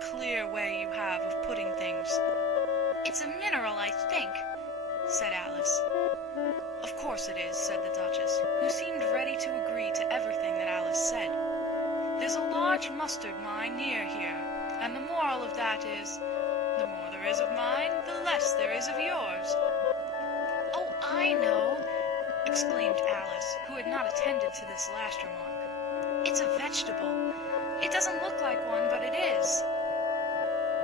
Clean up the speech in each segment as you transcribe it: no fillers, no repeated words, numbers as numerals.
clear way you have of putting things." "It's a mineral, I think," said Alice. "Of course it is," said the Duchess, who seemed ready to agree to everything that Alice said. "There's a large mustard mine near here, and the moral of that is, the more there is of mine, the less there is of yours." "Oh, I know," exclaimed Alice, who had not attended to this last remark. "It's a vegetable. It doesn't look like one, but it is."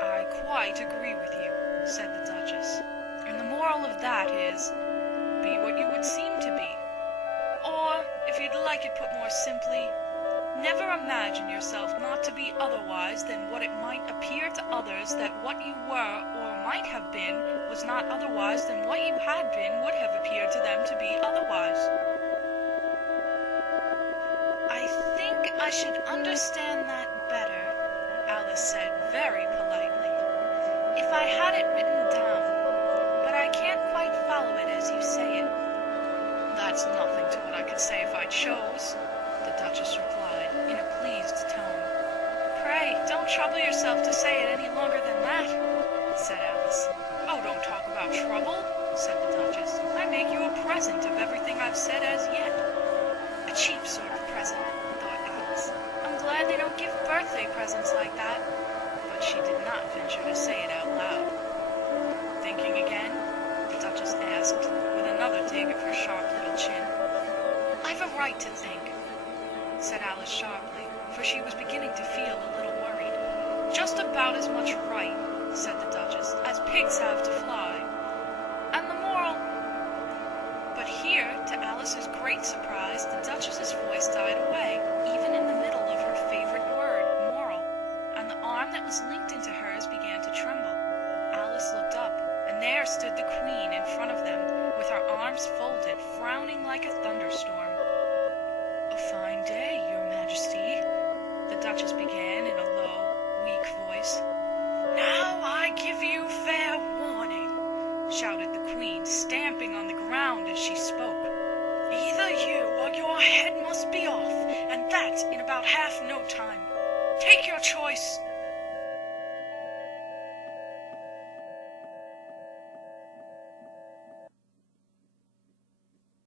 "I quite agree with you," said the Duchess, "and the moral of that is, be what you would seem to be. Or, if you'd like it put more simply, never imagine yourself not to be otherwise than what it might appear to others that what you were or might have been was not otherwise than what you had been would have appeared to them to be otherwise." "I think I should understand that better," Alice said very politely, "if I had it written down, but I can't quite follow it as you say it." "That's nothing to what I could say if I chose," the Duchess replied, in a pleased tone. "Pray, don't trouble yourself to say it any longer than that," said Alice. "Oh, don't talk about trouble," said the Duchess. "I make you a present of everything I've said as yet." "A cheap sort of present," thought Alice. "I'm glad they don't give birthday presents like that." But she did not venture to say it out loud. "Thinking again?" the Duchess asked, with another dig of her sharp little chin. "I've a right to think," said Alice sharply, for she was beginning to feel a little worried. "Just about as much right," said the Duchess, "as pigs have to fly. And the moral—" But here, to Alice's great surprise, the Duchess's voice died away, even in the middle of her favorite word, moral, and the arm that was linked into hers began to tremble. Alice looked up, and there stood the Queen in front of them, with her arms folded, frowning like a thunderstorm. "A fine day, Your Majesty," the Duchess began in a low, weak voice. "Now I give you fair warning," shouted the Queen, stamping on the ground as she spoke. "Either you or your head must be off, and that in about half no time. Take your choice."